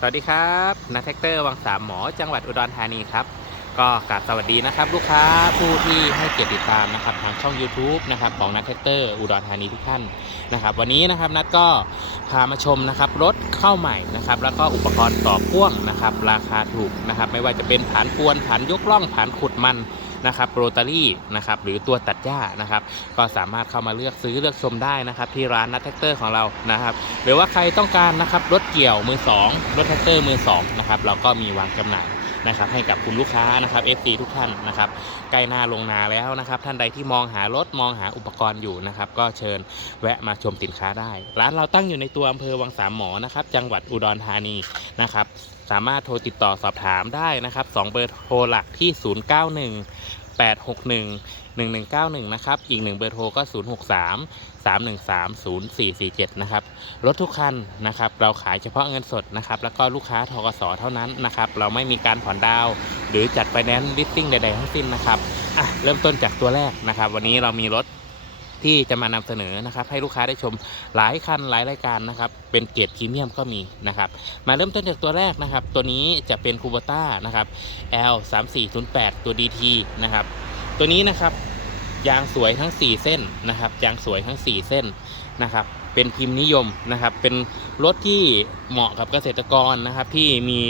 สวัสดีครับนัทแท็กเตอร์วังสามหมอจังหวัดอุดรธานีครับ ก็กราบสวัสดีนะครับ ลูกค้าผู้ที่ให้เกียรติติดตามนะครับทางช่อง YouTube นะครับของนัทแท็กเตอร์อุดรธานีทุกท่านนะครับ วันนี้นะครับนัทก็พามาชมนะครับรถเข้าใหม่นะครับแล้วก็อุปกรณ์ต่อพ่วงนะครับราคาถูกนะครับ ไม่ว่าจะเป็นผานกวนผานยกล่องผานขุดมัน นะครับโรตารี่นะครับหรือตัวตัดหญ้านะครับ ก็สามารถเข้ามาเลือกซื้อเลือกชมได้นะครับที่ร้านนัทแท็กเตอร์ของเรานะครับ หรือว่าใครต้องการนะครับรถเกี่ยวมือสองรถแท็กเตอร์มือสองนะครับเราก็มีวางจำหน่าย นะครับให้กับคุณลูกค้านะครับ FC ทุกท่านนะครับใกล้หน้าลงนาแล้วนะครับ ท่านใดที่มองหารถมองหาอุปกรณ์อยู่นะครับ ก็เชิญแวะมาชมสินค้าได้ ร้านเราตั้งอยู่ในตัวอำเภอวังสามหมอนะครับ จังหวัดอุดรธานีนะครับสามารถโทรติดต่อสอบถามได้นะครับสองเบอร์โทรหลักที่ 091 861 1191 นะครับ อีกหนึ่งเบอร์โทรก็ 063 313 0447 นะครับ รถทุกคันนะครับ เราขายเฉพาะเงินสดนะครับ แล้วก็ลูกค้าทกสเท่านั้นนะครับ เราไม่มีการผ่อนดาว หรือจัดไฟแนนซ์ลิสติ้งใด ๆ ทั้งสิ้นนะครับ อะ เริ่มต้นจากตัวแรกนะครับ วันนี้เรามีรถ ที่จะมานำเสนอนะครับ ให้ลูกค้าได้ชมหลายคันหลายรายการนะครับ เป็นเกียรติพรีเมียมก็มีนะครับ มาเริ่มต้นจากตัวแรกนะครับ ตัวนี้จะเป็นคูโบต้านะครับ L 3 4 0 8ตัว DT นะครับ ตัวนี้นะครับยางสวยทั้ง 4 เส้นนะครับ ยางสวยทั้ง 4 เส้นนะครับ เป็นพิมพ์นิยมนะครับ เป็นรถที่เหมาะกับเกษตรกรนะครับ ที่มี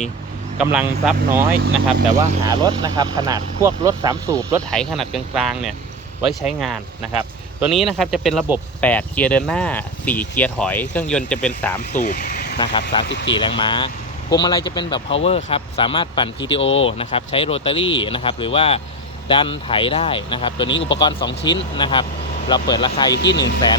กำลังทรัพย์น้อยนะครับ แต่ว่าหารถนะครับ ขนาดพวกรถ3สูบรถไถขนาดกลางๆเนี่ยไว้ใช้งานนะครับ ตัวนี้นะครับจะเป็นระบบ 8 เกียร์เดินหน้า 4 เกียร์ถอย เครื่องยนต์จะเป็น 3 สูบนะครับ34 แรงม้าพวงมาลัยจะเป็นแบบ power ครับ สามารถปั่น PTO นะครับ ใช้โรตารี่นะครับ หรือว่าดันไถได้นะครับ ตัวนี้อุปกรณ์ 2 ชิ้นนะครับ เราเปิดราคาอยู่ที่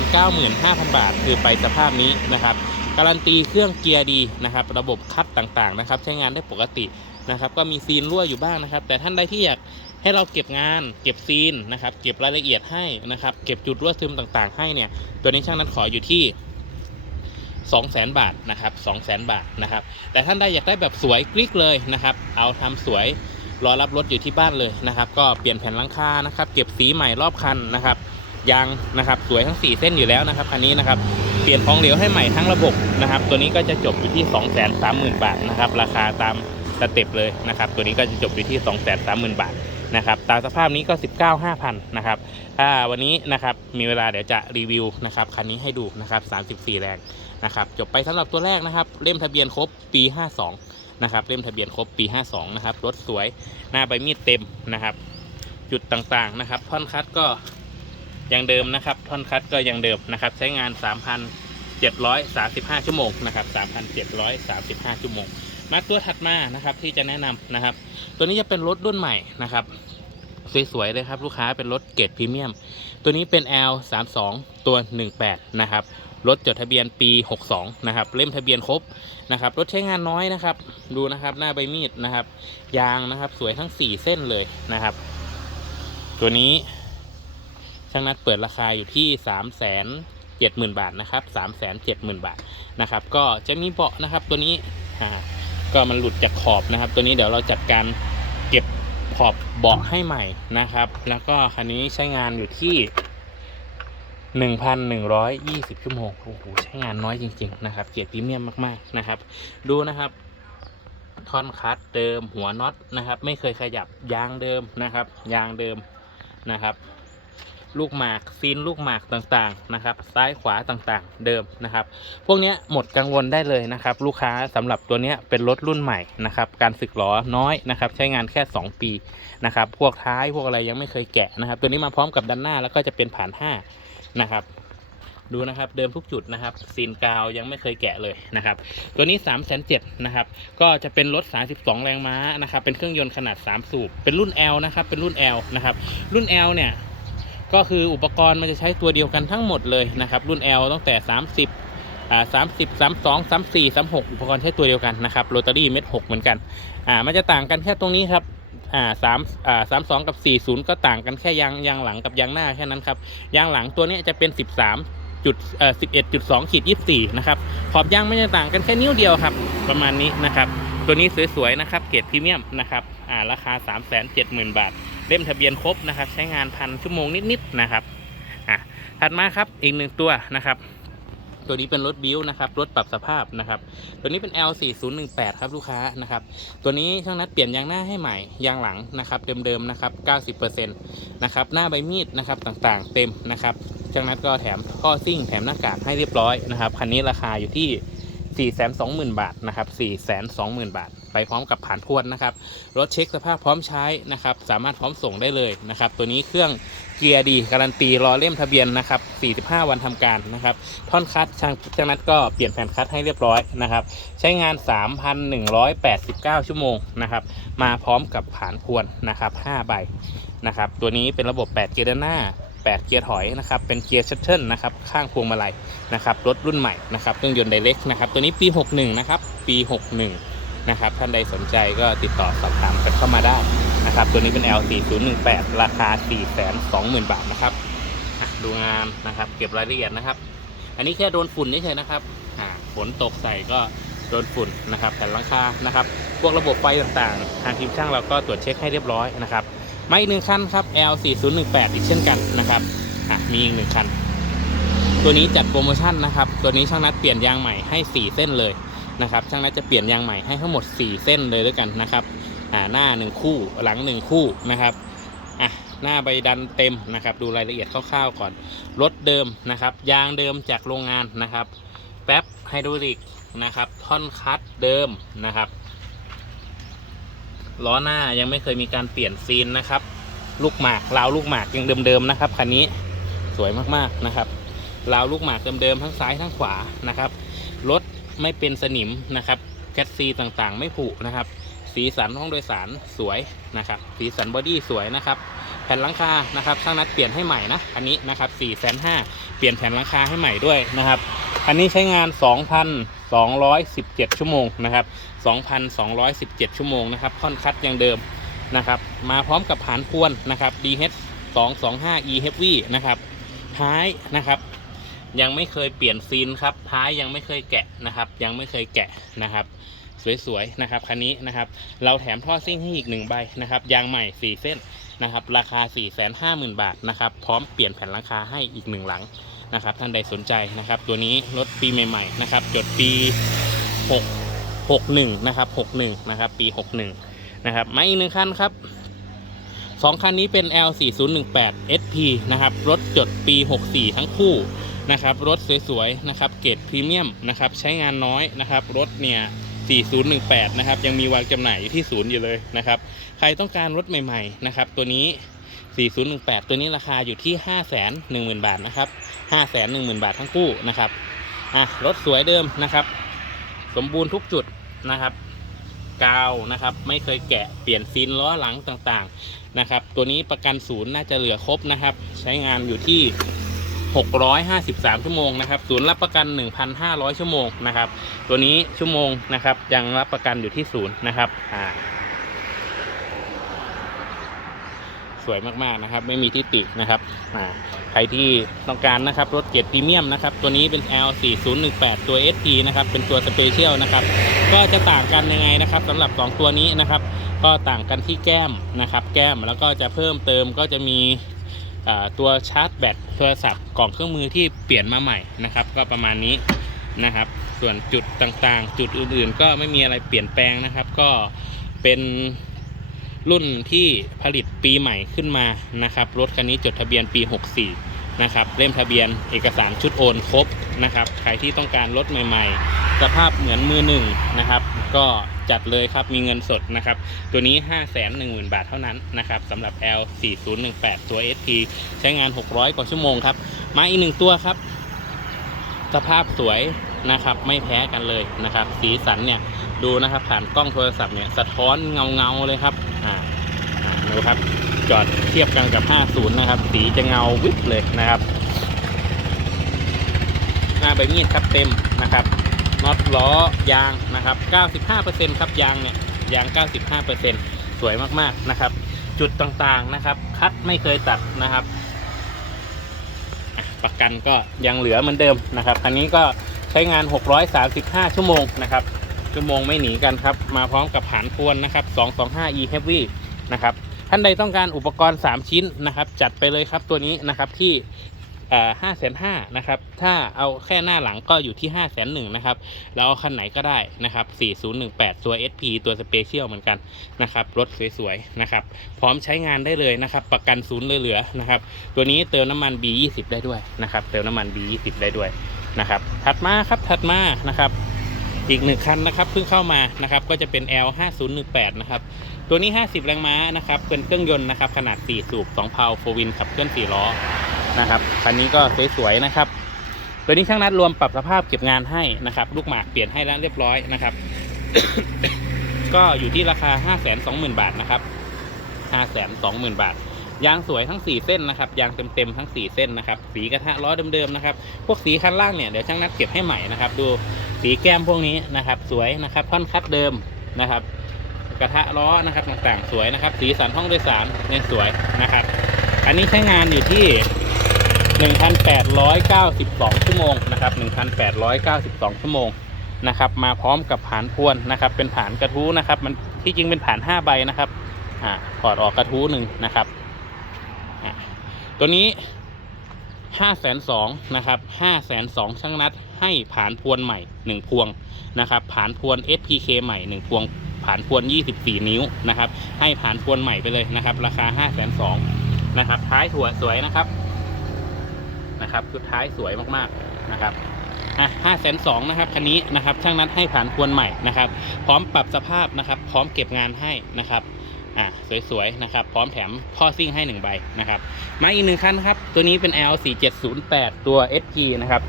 195,000 บาท คือไปสภาพนี้นะครับ การันตีเครื่องเกียร์ดีนะครับ ระบบคัดต่างๆนะครับ ใช้งานได้ปกตินะครับ ก็มีซีนรั่วอยู่บ้างนะครับ แต่ท่านใดที่อยาก ให้เราเก็บงาน เก็บซีนนะครับ เก็บรายละเอียดให้นะครับ เก็บจุดรั่วซึมต่างๆ ให้เนี่ย ตัวนี้ช่างนั้นขออยู่ที่200,000บาทนะครับ200,000บาทนะครับ แต่ท่านใดอยากได้แบบสวยกริกเลยนะครับ เอาทำสวยรอรับรถอยู่ที่บ้านเลยนะครับ ก็เปลี่ยนแผ่นหลังคานะครับ เก็บสีใหม่รอบคันนะครับยางนะครับ สวยทั้ง 4 เส้นอยู่แล้วนะครับอันนี้นะครับ เปลี่ยนของเหลวให้ใหม่ทั้งระบบนะครับ ตัวนี้ก็จะจบอยู่ที่ 230,000 บาทนะครับ ราคาตามสเต็ปเลยนะครับ ตัวนี้ก็จะจบอยู่ที่ 230,000 บาท นะครับตามสภาพนี้ก็ 19 5,000นะครับถ้าวันนี้นะครับมีเวลาเดี๋ยวจะรีวิวนะครับคันนี้ให้ดูนะครับ34 แรงนะครับจบไปสำหรับตัวแรกนะครับ เล่มทะเบียนครบปี 52นะครับเล่มทะเบียนครบปี 52นะครับรถสวยหน้าใบมีดเต็มนะครับ จุดต่างๆนะครับท่อนคัดก็ยังเดิมนะครับท่อนคัดก็ยังเดิมนะครับใช้งาน 3,735 ชั่วโมงนะครับ3,735 ชั่วโมง มาตัวถัดมานะครับที่จะแนะนำนะครับ ตัวนี้จะเป็นรถรุ่นใหม่นะครับ สวยๆเลยครับลูกค้าเป็นรถเกรดพรีเมียม ตัวนี้เป็น L 3 2 ตัว 18 นะครับรถจดทะเบียนปี 62 นะครับ เล่มทะเบียนครบนะครับรถใช้งานน้อยนะครับ ดูนะครับหน้าใบมีดนะครับ ยางนะครับสวยทั้ง 4 เส้นเลยนะครับ ตัวนี้ช่างนัดเปิดราคาอยู่ที่3 7 0 0 0 0 บาทนะครับ3 7 0 0 0 0 บาทนะครับ ก็จะมีเบาะนะครับตัวนี้อ่า ก็มันหลุดจากขอบนะครับ ตัวนี้เดี๋ยวเราจัดการเก็บขอบเบาะให้ใหม่นะครับ แล้วก็คันนี้ใช้งานอยู่ที่ 1,120 ชั่วโมงโอ้โหใช้งานน้อยจริง ๆ นะครับ เกียรติพรีเมียมมากๆนะครับ ดูนะครับท่อนคัดเดิมหัวน็อตนะครับ ไม่เคยขยับยางเดิมนะครับ ยางเดิมนะครับ ลูกหมากซีนลูกหมากต่างๆนะครับ ซ้ายขวาต่างๆ เดิมนะครับ พวกนี้หมดกังวลได้เลยนะครับ ลูกค้าสำหรับตัวนี้เป็นรถรุ่นใหม่นะครับ การสึกหรอน้อยนะครับ ใช้งานแค่ 2 ปีนะครับ พวกท้ายพวกอะไรยังไม่เคยแกะนะครับ ตัวนี้มาพร้อมกับด้านหน้าแล้วก็จะเป็นผ่าน5นะครับดูนะครับเดิมทุกจุดนะครับซีนกาวยังไม่เคยแกะเลยนะครับ ตัวนี้3 7 0 0 0นะครับ ก็จะเป็นรถ 32 แรงม้านะครับ เป็นเครื่องยนต์ขนาด 3 สูบ เป็นรุ่น L นะครับ เป็นรุ่น L นะครับ รุ่น L เนี่ย ก็คืออุปกรณ์มันจะใช้ตัวเดียวกันทั้งหมดเลยนะครับรุ่น L ตั้งแต่ 30อ่า30 32 34 36อุปกรณ์ใช้ตัวเดียวกันนะครับโรตารี่เม็ด6เหมือนกันอ่ามันจะต่างกันแค่ตรงนี้ครับอ่า3อ่า32กับ40ก็ต่างกันแค่ยางยางหลังกับยางหน้าแค่นั้นครับยางหลังตัวนี้จะเป็น13จุดเอ่อ11.2ขีด24นะครับขอบยางไม่จะต่างกันแค่นิ้วเดียวครับ ประมาณนี้นะครับ ตัวนี้สวยๆนะครับเกรดพรีเมียมนะครับอ่าราคา370,000บาท เล่มทะเบียนครบนะครับ ใช้งานพันชั่วโมงนิดๆนะครับอะถัดมาครับอีกหนึ่งตัวนะครับ ตัวนี้เป็นรถบิวนะครับรถปรับสภาพนะครับ ตัวนี้เป็น L 4 0 1 8 ครับลูกค้านะครับ ตัวนี้ช่างนัดเปลี่ยนยางหน้าให้ใหม่ยางหลังนะครับเดิมๆนะครับ 90%นะครับหน้าใบมีดนะครับต่างๆ เต็มนะครับช่างนัดก็แถมท่อซิ่งแถมหน้ากากให้เรียบร้อยนะครับคันนี้ราคาอยู่ที่420,000 บาทนะครับ420,000 บาท ไปพร้อมกับผ่านพวนนะครับ รถเช็คสภาพพร้อมใช้นะครับ สามารถพร้อมส่งได้เลยนะครับ ตัวนี้เครื่องเกียร์ดีการันตีรอเล่มทะเบียนนะครับ 45 วันทำการนะครับ ท่อนคัดช่างช่างนัดก็เปลี่ยนแผ่นคัดให้เรียบร้อยนะครับ ใช้งาน 3,189 ชั่วโมงนะครับ มาพร้อมกับผ่านพวนนะครับ 5 ใบนะครับ ตัวนี้เป็นระบบ 8 เกียร์ด้านหน้า8 เกียร์ถอยนะครับเป็นเกียร์ชัตเทิลนะครับข้างพวงมาลัยนะครับรถรุ่นใหม่นะครับเครื่องยนต์ไดเรกนะครับตัวนี้ปี 61 นะครับ ปี 61 นะครับ ท่านใดสนใจก็ติดต่อสอบถามกันเข้ามาได้นะครับ ตัวนี้เป็น L 4 0 1 8 ราคา 420,000 บาทนะครับดูงานนะครับ เก็บรายละเอียดนะครับ อันนี้แค่โดนฝุ่นเฉยนะครับฝนตกใส่ก็โดนฝุ่นนะครับแต่หลังคานะครับ พวกระบบไฟต่างๆ ทางทีมช่างเราก็ตรวจเช็คให้เรียบร้อยนะครับมาอีกหนึ่งคันครับ L 4 0 1 8 อีกเช่นกันนะครับมีอีกหนึ่งคัน ตัวนี้จัดโปรโมชั่นนะครับ ตัวนี้ช่างนัดเปลี่ยนยางใหม่ให้ 4 เส้นเลย นะครับช่างนัดจะเปลี่ยนยางใหม่ให้ทั้งหมด 4 เส้นเลยด้วยกันนะครับอ่าหน้า 1 คู่หลัง 1 คู่นะครับอะหน้าใบดันเต็มนะครับ ดูรายละเอียดคร่าวๆก่อนรถเดิมนะครับ ยางเดิมจากโรงงานนะครับแป๊บไฮดรอลิกนะครับ ท่อนคัดเดิมนะครับล้อหน้ายังไม่เคยมีการเปลี่ยนซีนนะครับ ลูกหมากราวลูกหมากยังเดิมๆนะครับคันนี้สวยมากๆนะครับราวลูกหมากเดิมๆทั้งซ้ายทั้งขวานะครับรถ ไม่เป็นสนิมนะครับแคทซีต่างๆ ไม่ผุนะครับ สีสันห้องโดยสารสวยนะครับ สีสันบอดี้สวยนะครับ แผ่นหลังคานะครับช่างนัดเปลี่ยนให้ใหม่นะอันนี้นะครับ4 5 0 0 0เปลี่ยนแผ่นหลังคาให้ใหม่ด้วยนะครับอันนี้ใช้งาน 2,217 ชั่วโมงนะครับ 2,217 ชั่วโมงนะครับค่อนคัดยังเดิมนะครับมาพร้อมกับผานพวนนะครับ DH 225 E Heavy นะครับท้ายนะครับ ยังไม่เคยเปลี่ยนซีนครับ ท้ายยังไม่เคยแกะนะครับ ยังไม่เคยแกะนะครับ สวยๆนะครับคันนี้นะครับ เราแถมท่อซิ่งให้อีกหนึ่งใบนะครับยางใหม่4เส้นนะครับ ราคา 450,000 บาทนะครับ พร้อมเปลี่ยนแผ่นหลังคาให้อีกหนึ่งหลังนะครับ ท่านใดสนใจนะครับ ตัวนี้รถปีใหม่ๆนะครับ จดปี 6 61นะครับ61นะครับ ปี 61นะครับมาอีกหนึ่งคันครับสองคันนี้เป็น L 4 0 1 8 SP นะครับ รถจดปี 64 ทั้งคู่ นะครับรถสวยๆนะครับเกรดพรีเมียมนะครับใช้งานน้อยนะครับรถเนี่ย4018นะครับยังมีวางจำหน่ายอยู่ที่ศูนย์อยู่เลยนะครับใครต้องการรถใหม่ๆนะครับตัวนี้ 4018 ตัวนี้ราคาอยู่ที่ 510,000 บาทนะครับ510,000 บาททั้งคู่นะครับอะรถสวยเดิมนะครับ สมบูรณ์ทุกจุดนะครับกาวนะครับไม่เคยแกะเปลี่ยนซีนล้อหลังต่างๆนะครับ ตัวนี้ประกันศูนย์น่าจะเหลือครบนะครับ ใช้งานอยู่ที่ 653 ชั่วโมงนะครับศูนย์รับประกัน 1,500 ชั่วโมงนะครับ ตัวนี้ชั่วโมงนะครับยังรับประกันอยู่ที่ศูนย์นะครับอ่าสวยมากๆนะครับ ไม่มีที่ตินะครับอ่าใครที่ต้องการนะครับรถเกียรติพรีเมียมนะครับ ตัวนี้เป็น L 4 0 1 8 ตัว SP นะครับ เป็นตัวสเปเชียลนะครับ ก็จะต่างกันยังไงนะครับสำหรับ 2 ตัวนี้นะครับ ก็ต่างกันที่แก้มนะครับ แก้มแล้วก็จะเพิ่มเติมก็จะมี ตัวชาร์จแบตโทรศัพท์กล่องเครื่องมือที่เปลี่ยนมาใหม่นะครับ ก็ประมาณนี้นะครับ ส่วนจุดต่างๆ จุดอื่นๆ ก็ไม่มีอะไรเปลี่ยนแปลงนะครับ ก็เป็นรุ่นที่ผลิตปีใหม่ขึ้นมานะครับ รถคันนี้จดทะเบียนปี 64 นะครับเล่มทะเบียนเอกสารชุดโอนครบนะครับใครที่ต้องการรถใหม่ๆ สภาพเหมือนมือหนึ่งนะครับ ก็จัดเลยครับมีเงินสดนะครับ ตัวนี้ 5 1 0 0 0 0 บาทเท่านั้นนะครับสำหรับ L 4 0 1 8ตัว SP ใช้งาน 600 กว่าชั่วโมงครับ มาอีกหนึ่งตัวครับ สภาพสวยนะครับไม่แพ้กันเลยนะครับ สีสันเนี่ยดูนะครับผ่านกล้องโทรศัพท์เนี่ยสะท้อนเงาเงาๆเลยครับอ่าดูครับ จอดเทียบกันกับ 50 นะครับ สีจะเงาวิบเลยนะครับ หน้าใบมีดครับเต็มนะครับน็อตล้อยางนะครับ 95%ครับยางเนี่ยยาง 95%สวยมากๆนะครับ จุดต่างๆนะครับ คัดไม่เคยตัดนะครับประกันก็ยังเหลือเหมือนเดิมนะครับคันนี้ก็ใช้งาน 635 ชั่วโมงนะครับ ชั่วโมงไม่หนีกันครับ มาพร้อมกับผานพวนนะครับ 225 e heavy นะครับ ท่านใดต้องการอุปกรณ์ 3 ชิ้นนะครับ จัดไปเลยครับตัวนี้นะครับที่ห้าแสนห้านะครับ ถ้าเอาแค่หน้าหลังก็อยู่ที่ห้าแสนหนึ่งนะครับแล้วเอาคันไหนก็ได้นะครับ4018ตัว SP ตัวสเปเชียลเหมือนกันนะครับ รถสวยๆนะครับ พร้อมใช้งานได้เลยนะครับ ประกันศูนย์เหลือๆนะครับ ตัวนี้เติมน้ำมัน B20 ได้ด้วยนะครับ เติมน้ำมัน B20 ได้ด้วยนะครับ ถัดมาครับถัดมานะครับ อีกหนึ่งคันนะครับเพิ่งเข้ามานะครับ ก็จะเป็น L5018 นะครับ ตัวนี้ 50 แรงม้านะครับเป็นเครื่องยนต์นะครับขนาด 4 สูบ 2 เพาโฟวินขับเคลื่อน 4 ล้อนะครับคันนี้ก็สวยๆนะครับ ตัวนี้ช่างนัดรวมปรับสภาพเก็บงานให้นะครับ ลูกหมากเปลี่ยนให้แล้วเรียบร้อยนะครับ ก็อยู่ที่ราคา 520,000 บาทนะครับ520,000 บาทยางสวยทั้ง 4 เส้นนะครับยางเต็มๆทั้ง 4 เส้นนะครับ สีกระทะล้อเดิมๆนะครับ พวกสีคันล่างเนี่ยเดี๋ยวช่างนัดเก็บให้ใหม่นะครับ ดูสีแก้มพวกนี้นะครับ สวยนะครับท่อนคัดเดิมนะครับ กระทะล้อนะครับต่างๆสวยนะครับ สีสันห้องโดยสารเนี่ยสวยนะครับ อันนี้ใช้งานอยู่ที่ 1,892 ชั่วโมงนะครับ 1,892 ชั่วโมงนะครับมาพร้อมกับผานพวนนะครับเป็นผานกระทู้นะครับ มันที่จริงเป็นผาน5ใบนะครับอ่าถอดออกกระทู้หนึ่งนะครับอะตัวนี้5 2 0 0 0นสองนะครับ5 2 0 0 0ช่างนัดให้ผานพวนใหม่1พวงนะครับผานพวน SPK ใหม่1พวง ผานพวน 24 นิ้วนะครับ ให้ผานพวนใหม่ไปเลยนะครับ ราคา 5 2 0 0 0นะครับ ท้ายถั่วสวยนะครับนะครับชุดท้ายสวยมากๆนะครับอะห้าแสนสองนะครับคันนี้นะครับ ช่างนัดให้ผ่านควรใหม่นะครับ พร้อมปรับสภาพนะครับ พร้อมเก็บงานให้นะครับอะสวยๆนะครับ พร้อมแถมท่อซิ่งให้หนึ่งใบนะครับมาอีกหนึ่งคันครับ ตัวนี้เป็น L 4 7 0 8ตัว SG นะครับ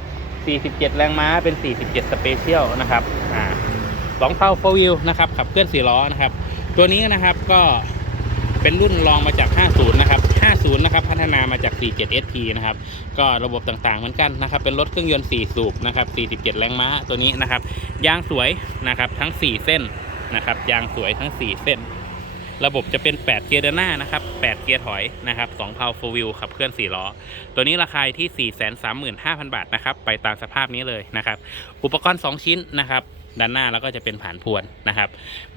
47 แรงม้าเป็น 47 Special นะครับอ่า สองเท่า4 wheel นะครับขับเคลื่อน4ล้อนะครับตัวนี้นะครับก็เป็นรุ่นรองมาจาก 50 นะครับ 50 นะครับ พัฒนามาจาก 47 SP นะครับ ก็ระบบต่างๆ เหมือนกันนะครับ เป็นรถเครื่องยนต์ 4 สูบนะครับ 47 แรงม้าตัวนี้นะครับ ยางสวยนะครับ ทั้ง 4 เส้นนะครับ ยางสวยทั้ง 4 เส้น ระบบจะเป็น 8 เกียร์เดินหน้านะครับ 8 เกียร์ถอยนะครับ 2เพาโฟวิลขับเคลื่อน 4 ล้อ ตัวนี้ราคาที่ 435,000 บาทนะครับ ไปตามสภาพนี้เลยนะครับ อุปกรณ์ 2 ชิ้นนะครับ ด้านหน้าแล้วก็จะเป็นผ่านพวนนะครับ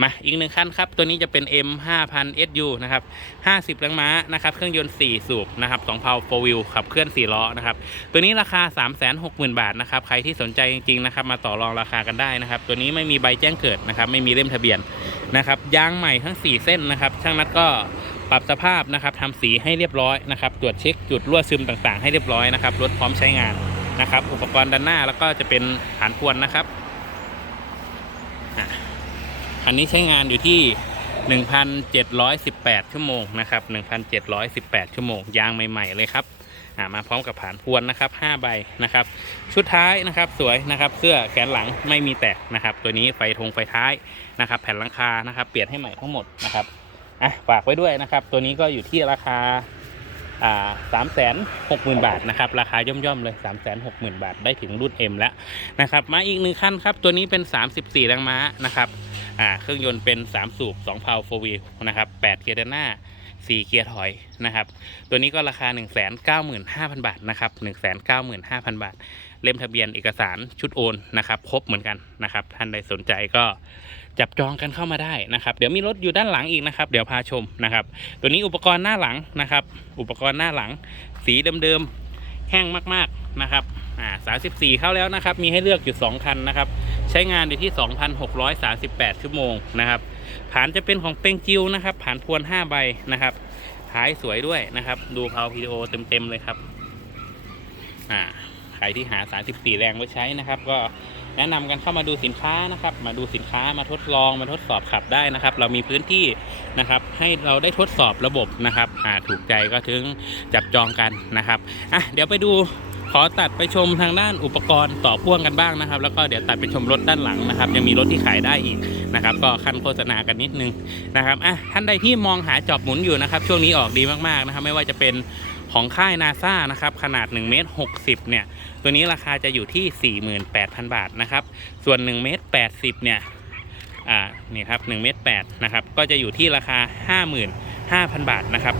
มาอีกหนึ่งคันครับ ตัวนี้จะเป็น M 5 0 0 0 SU นะครับ 50 แรงม้านะครับ เครื่องยนต์ 4 สูบนะครับ2เพาโฟวิลขับเคลื่อน 4 ล้อนะครับ ตัวนี้ราคา 360,000 บาทนะครับ ใครที่สนใจจริงๆนะครับ มาต่อรองราคากันได้นะครับ ตัวนี้ไม่มีใบแจ้งเกิดนะครับ ไม่มีเล่มทะเบียนนะครับ ยางใหม่ทั้ง 4 เส้นนะครับ ช่างนัดก็ปรับสภาพนะครับทำสีให้เรียบร้อยนะครับ ตรวจเช็คจุดรั่วซึมต่างๆ ให้เรียบร้อยนะครับ รถพร้อมใช้งานนะครับ อุปกรณ์ด้านหน้าแล้วก็จะเป็นฐานพวนนะครับ อันนี้ใช้งานอยู่ที่ 1,718 ชั่วโมงนะครับ 1,718 ชั่วโมง ยางใหม่ๆเลยครับอ่ามาพร้อมกับผ่านพวนนะครับ 5 ใบนะครับ ชุดท้ายนะครับสวยนะครับ เสื้อแขนหลังไม่มีแตกนะครับ ตัวนี้ไฟทงไฟท้ายนะครับ แผ่นหลังคานะครับ เปลี่ยนให้ใหม่ทั้งหมดนะครับอะฝากไว้ด้วยนะครับ ตัวนี้ก็อยู่ที่ราคา สามแสนหกหมื่นบาทนะครับราคาย่อมๆเลยสามแสนหกหมื่นบาทได้ถึงรุ่น M แล้วนะครับมาอีกหนึ่งคันครับตัวนี้เป็น 34แรงม้านะครับเครื่องยนต์เป็น 3 สูบ2เพาโฟวีนะครับ8เกียร์ด้านหน้า4เกียร์ถอยนะครับ ตัวนี้ก็ราคา 195,000 บาทนะครับ 195,000 บาท เล่มทะเบียนเอกสารชุดโอนนะครับ ครบเหมือนกันนะครับ ท่านใดสนใจก็ จับจองกันเข้ามาได้นะครับเดี๋ยวมีรถอยู่ด้านหลังอีกนะครับ เดี๋ยวพาชมนะครับ ตัวนี้อุปกรณ์หน้าหลังนะครับ อุปกรณ์หน้าหลัง สีเดิมๆแห้งมากๆนะครับอ่า34เข้าแล้วนะครับ มีให้เลือกอยู่2คันนะครับ ใช้งานอยู่ที่2,638ชั่วโมงนะครับฐานจะเป็นของเป็งจิวนะครับฐานพวน5ใบนะครับท้ายสวยด้วยนะครับ ดูพาวพีโอเต็มๆเลยครับอ่าใครที่หา34แรงไว้ใช้นะครับ ก็ แนะนำกันเข้ามาดูสินค้านะครับ มาดูสินค้ามาทดลองมาทดสอบขับได้นะครับ เรามีพื้นที่นะครับ ให้เราได้ทดสอบระบบนะครับอ่าถูกใจก็ถึงจับจองกันนะครับอะเดี๋ยวไปดูขอตัดไปชมทางด้านอุปกรณ์ต่อพ่วงกันบ้างนะครับ แล้วก็เดี๋ยวตัดไปชมรถด้านหลังนะครับ ยังมีรถที่ขายได้อีกนะครับ ก็ขั้นโฆษณากันนิดนึงนะครับอะท่านใดที่มองหาจอบหมุนอยู่นะครับ ช่วงนี้ออกดีมากๆนะครับ ไม่ว่าจะเป็น ของค่ายนาซานะครับขนาด1เมตร60เนี่ยตัวนี้ราคาจะอยู่ที่ 48,000 บาทนะครับส่วน1เมตร80เนี่ยอ่านี่ครับ1เมตร8นะครับก็จะอยู่ที่ราคา 55,000 บาทนะครับ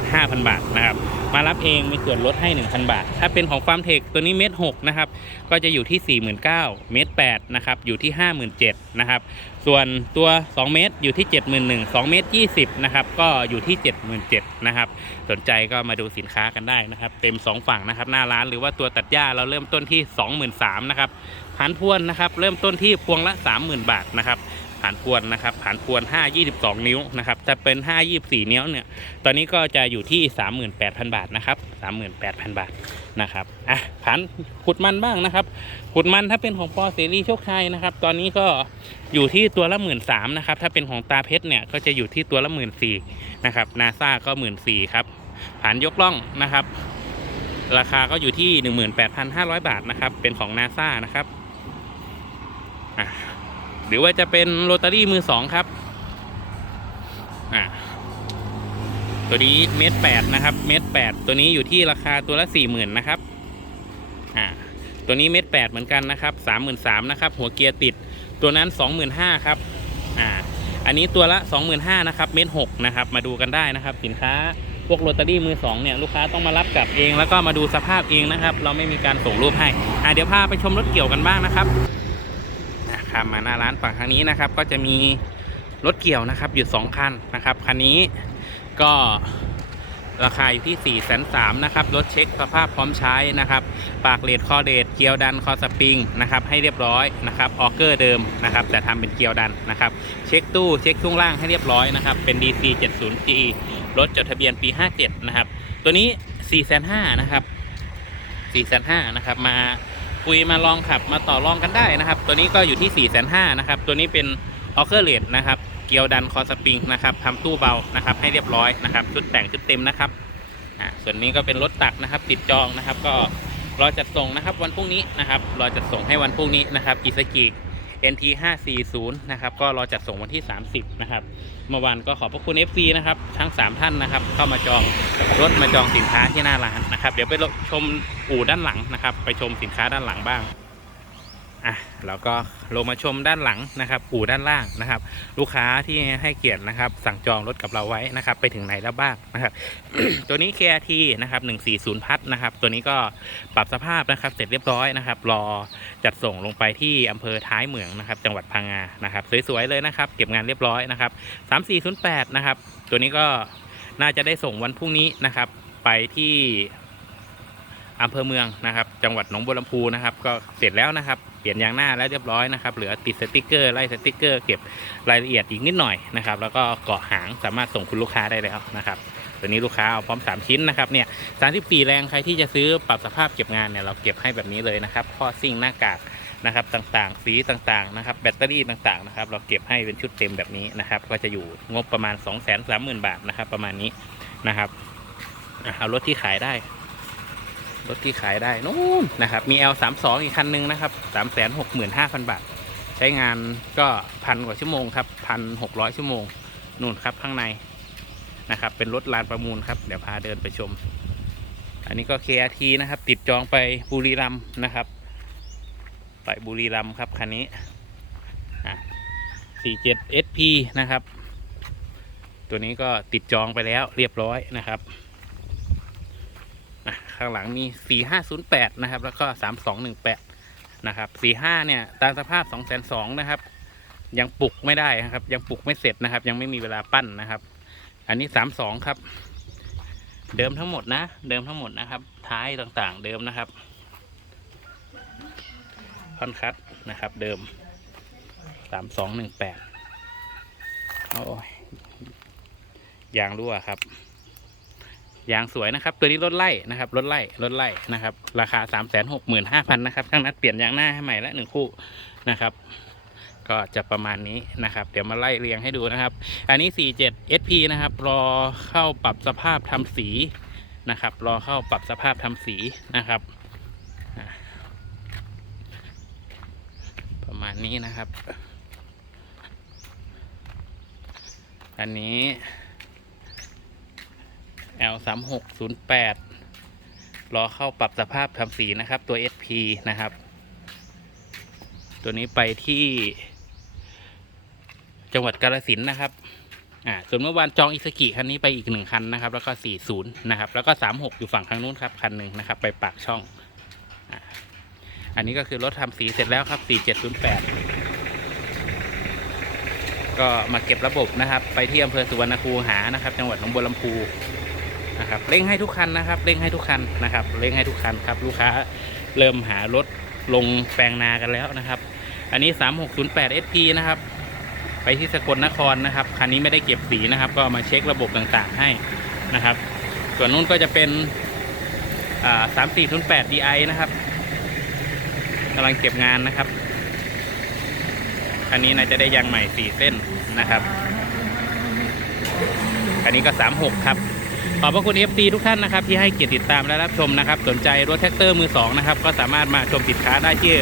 55,000 บาทนะครับมารับเองมีส่วนลดให้ 1,000 บาท ถ้าเป็นของฟาร์มเทคตัวนี้เมตร6นะครับก็จะอยู่ที่ 49,000เมตร8นะครับอยู่ที่ 57,000นะครับ ส่วนส่วนตัว 2 เมตรอยู่ที่ 71,000 2เมตร20 นะครับ ก็อยู่ที่ 77,000 นะครับ สนใจก็มาดูสินค้ากันได้นะครับ เต็ม 2 ฝั่งนะครับ หน้าร้านหรือว่าตัวตัดหญ้าเราเริ่มต้นที่ 23,000 นะครับ พันพวนนะครับ เริ่มต้นที่พวงละ 30,000 บาทนะครับ ผ่านพวนนะครับผ่านพวน 5 22 นิ้วนะครับถ้าเป็น 5 24 นิ้วเนี่ยตอนนี้ก็จะอยู่ที่ 38,000 บาทนะครับ38,000 บาทนะครับอะผ่านขุดมันบ้างนะครับขุดมันถ้าเป็นของปอเสรีโชคชัยนะครับ ตอนนี้ก็อยู่ที่ตัวละหมื่นสามนะครับถ้าเป็นของตาเพชรเนี่ยก็จะอยู่ที่ตัวละหมื่นสี่นะครับนาซาก็หมื่นสี่ครับผ่านยกล่องนะครับ ราคาก็อยู่ที่หนึ่งหมื่นแปดพันห้าร้อยบาทนะครับเป็นของนาซานะครับอะ หรือว่าจะเป็นโรตารี่มือสองครับอะตัวนี้เมตรแปดนะครับเมตรแปดตัวนี้อยู่ที่ราคาตัวละสี่หมื่นนะครับอ่าตัวนี้เม็ดแปดเหมือนกันนะครับสามหมื่นสามนะครับหัวเกียร์ติด ตัวนั้นสองหมื่นห้าครับอ่าอันนี้ตัวละสองหมื่นห้านะครับเม็ดหกนะครับมาดูกันได้นะครับ สินค้าพวกโรตารี่มือสองเนี่ยลูกค้าต้องมารับกลับเองแล้วก็มาดูสภาพเองนะครับ เราไม่มีการส่งรูปให้อ่าเดี๋ยวพาไปชมรถเกี่ยวกันบ้างนะครับ อะข้ามมาหน้าร้านฝั่งทางนี้นะครับ ก็จะมีรถเกี่ยวนะครับอยู่สองคันนะครับคันนี้ก็ราคาอยู่ที่4ี่แสนสามนะครับรถเช็คสภาพพร้อมใช้นะครับ ปากเลดคอเดดเกียวดันคอสปริงนะครับให้เรียบร้อยนะครับออเกอร์เดิมนะครับแต่ทำเป็นเกียวดันนะครับ เช็คตู้เช็คช่วงล่างให้เรียบร้อยนะครับเป็น DC 70G รถจดทะเบียนปี 57 นะครับ ตัวนี้4 5 0 0 0นะครับ4 5 0 0นะครับมา คุยมาลองขับมาต่อรองกันได้นะครับ ตัวนี้ก็อยู่ที่ 4 5 0 0 0นะครับ ตัวนี้เป็นออเคอร์เลดนะครับเกียวดันคอสปริงนะครับทำตู้เบานะครับ ให้เรียบร้อยนะครับชุดแต่งชุดเต็มนะครับอ่าส่วนนี้ก็เป็นรถตักนะครับ ติดจองนะครับ ก็รอจัดส่งนะครับ วันพรุ่งนี้นะครับรอจัดส่งให้วันพรุ่งนี้นะครับอิสกิ NT 540นะครับก็รอจัดส่งวันที่ 30นะครับเมื่อวานก็ขอบพระคุณ FC นะครับทั้ง 3 ท่านนะครับ เข้ามาจองรถมาจองสินค้าที่หน้าร้านนะครับ เดี๋ยวไปชมอู่ด้านหลังนะครับ ไปชมสินค้าด้านหลังบ้าง อะแล้วก็ลงมาชมด้านหลังนะครับอู่ด้านล่างนะครับ ลูกค้าที่ให้เกียรตินะครับ สั่งจองรถกับเราไว้นะครับ ไปถึงไหนแล้วบ้างนะครับ ตัวนี้ KRT นะครับ140 พัทนะครับ ตัวนี้ก็ปรับสภาพนะครับ เสร็จเรียบร้อยนะครับ รอจัดส่งลงไปที่อำเภอท้ายเหมืองนะครับ จังหวัดพังงานะครับ สวยๆเลยนะครับ เก็บงานเรียบร้อยนะครับ 3408 นะครับ ตัวนี้ก็น่าจะได้ส่งวันพรุ่งนี้นะครับ ไปที่อำเภอเมืองนะครับ จังหวัดหนองบัวลำพูนะครับ ก็เสร็จแล้วนะครับเปลี่ยนยางหน้าแล้วเรียบร้อยนะครับเหลือติดสติกเกอร์ไล่สติกเกอร์เก็บรายละเอียดอีกนิดหน่อยนะครับแล้วก็เกาะหางสามารถส่งคุณลูกค้าได้แล้วนะครับตัวนี้ลูกค้าเอาพร้อม 3 ชิ้นนะครับเนี่ย34แรงใครที่จะซื้อปรับสภาพเก็บงานเนี่ยเราเก็บให้แบบนี้เลยนะครับข้อซิ่งหน้ากากนะครับต่างๆ สีต่างๆนะครับแบตเตอรี่ต่างๆนะครับเราเก็บให้เป็นชุดเต็มแบบนี้นะครับก็จะอยู่งบประมาณ 2 3 0 0 0 0 บาทนะครับประมาณนี้นะครับเอารถที่ขายได้ รถที่ขายได้นู่นนะครับ มี L32 อีกคันหนึงนะครับ 365,000 บาท ใช้งานก็พันกว่าชั่วโมงครับพันหกร้อยชั่วโมงนู่นครับข้างในนะครับ เป็นรถลานประมูลครับ เดี๋ยวพาเดินไปชม อันนี้ก็ KRT นะครับ ติดจองไปบุรีรัมย์นะครับ ไปบุรีรัมย์ครับคันนี้ 47 SP นะครับ ตัวนี้ก็ติดจองไปแล้วเรียบร้อยนะครับ ข้างหลังมี 4508 นะครับ แล้วก็ 3218 นะครับ 45 เนี่ย ตามสภาพ 202นะครับ ยังปลุกไม่ได้นะครับ ยังปลุกไม่เสร็จนะครับ ยังไม่มีเวลาปั้นนะครับ อันนี้ 32 ครับ เดิมทั้งหมดนะ เดิมทั้งหมดนะครับ ท้ายต่างๆ เดิมนะครับคอนคัตนะครับ เดิม 3218โอ้ยยางรั่วครับ ยางสวยนะครับ ตัวนี้รถไล่นะครับรถไล่รถไล่นะครับ ราคา 3 6 5 0 0 0นะครับช่างนัดเปลี่ยนยางหน้าให้ใหม่ละหนึ่งคู่นะครับ ก็จะประมาณนี้นะครับ เดี๋ยวมาไล่เรียงให้ดูนะครับ อันนี้ 47 SP นะครับ รอเข้าปรับสภาพทำสีนะครับ รอเข้าปรับสภาพทำสีนะครับประมาณนี้นะครับ อันนี้ L 3 6 0 8รอเข้าปรับสภาพทำสีนะครับตัว SP นะครับ ตัวนี้ไปที่ จังหวัดกาฬสินนะครับอ่าส่วนเมื่อวานจองอิสกิคันนี้ไปอีกหนึ่งคันนะครับ แล้วก็ 40 นะครับ แล้วก็ 36 อยู่ฝั่งทางนู้นครับ คันหนึ่งนะครับ ไปปากช่องอ่าอันนี้ก็คือรถทำสีเสร็จแล้วครับ 4708 ก็มาเก็บระบบนะครับ ไปที่อำเภอสุวรรณคูหานะครับ จังหวัดหนองบัวลำพู นะครับเร่งให้ทุกคันนะครับเร่งให้ทุกคันนะครับเร่งให้ทุกคันครับลูกค้าเริ่มหารถลงแปลงนากันแล้วนะครับ อันนี้ 3608 SP นะครับ ไปที่สกลนครนะครับคันนี้ไม่ได้เก็บสีนะครับ ก็มาเช็คระบบต่างๆให้นะครับ ส่วนนู้นก็จะเป็นอ่า3408 DI นะครับกำลังเก็บงานนะครับคันนี้น่าจะได้ยางใหม่ 4 เส้นนะครับ คันนี้ก็ 36 ครับ ขอบพระคุณ FT ทุกท่านนะครับที่ให้เกียรติติดตามและรับชมนะครับ สนใจรถแท็กเตอร์มือ2นะครับก็สามารถมาชมสินค้าได้ที่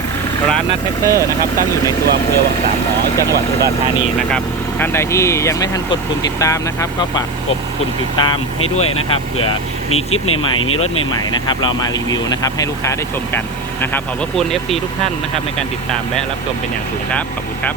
ร้านนัทแท็กเตอร์นะครับตั้งอยู่ในตัวอำเภอวังสามหมอจังหวัดอุดรธานีนะครับท่านใดที่ยังไม่ทันกดปุ่มติดตามนะครับ ก็ฝากกดปุ่มติดตามให้ด้วยนะครับเผื่อมีคลิปใหม่ๆ มีรถใหม่ๆนะครับเรามารีวิวนะครับให้ลูกค้าได้ชมกันนะครับขอบพระคุณ FT ทุกท่านนะครับในการติดตามและรับชมเป็นอย่างสูงครับขอบคุณครับ